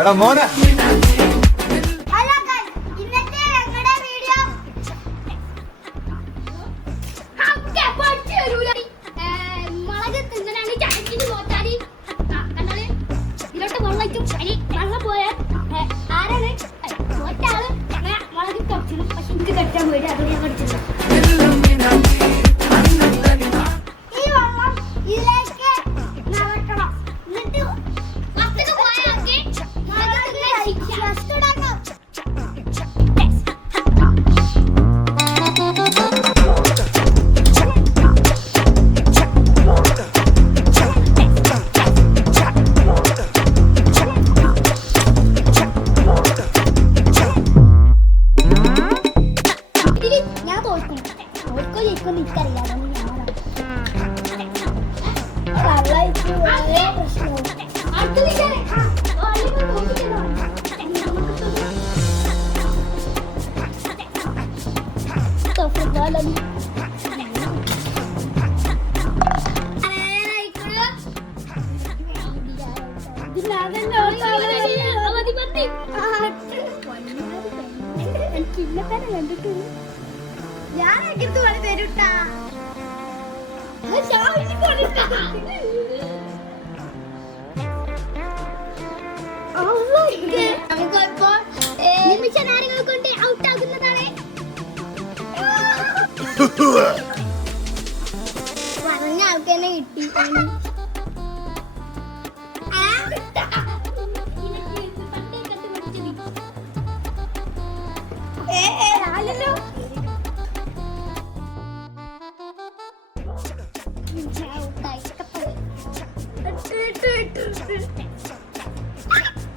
എടാ മോനെ ഞാനെടുത്ത് കളി തരൂട്ടാ നമുക്കിപ്പോ നിമിഷ നേരങ്ങൾ കൊണ്ട് ഔട്ട് ആകുന്നതാണ്. പറഞ്ഞ ആൾക്ക് തന്നെ കിട്ടി.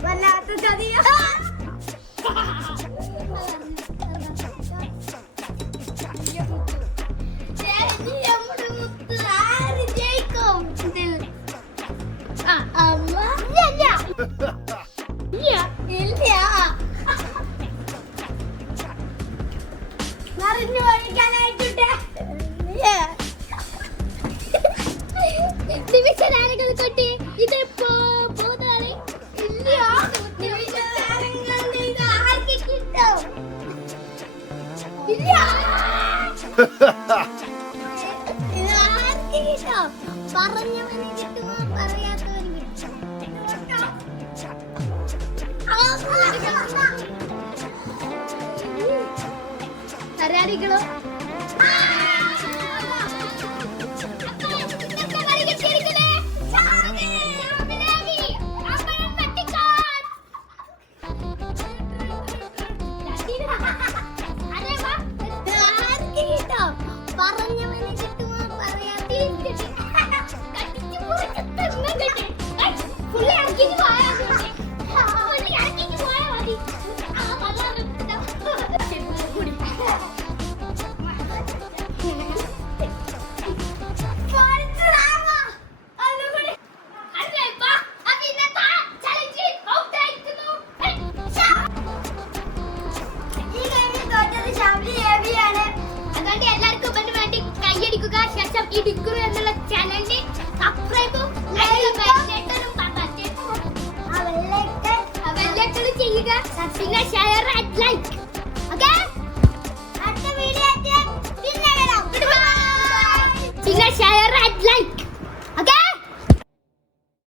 വല്ലാത്ത ചതിയാ. നിറഞ്ഞു ഒഴിക്കാനായിട്ടുണ്ട്. നിമിഷനാരങ്ങൾ കൊട്ടി ഇത് പോതാണ്. ഇല്ല നിമിഷനാരങ്ങളുടെ ഇത് ആർക്ക് കിട്ടും? ഇല്ല ഇത് ആർക്ക് കിട്ടും? പറഞ്ഞവന് കിട്ടുമോ പറയാത്തവന് കിട്ടും? ഹരാരികളോ പറഞ്ഞവന് കിട്ടുമോ പറയാത്ത ചെയ്യുക. പിന്നെ ഷെയർ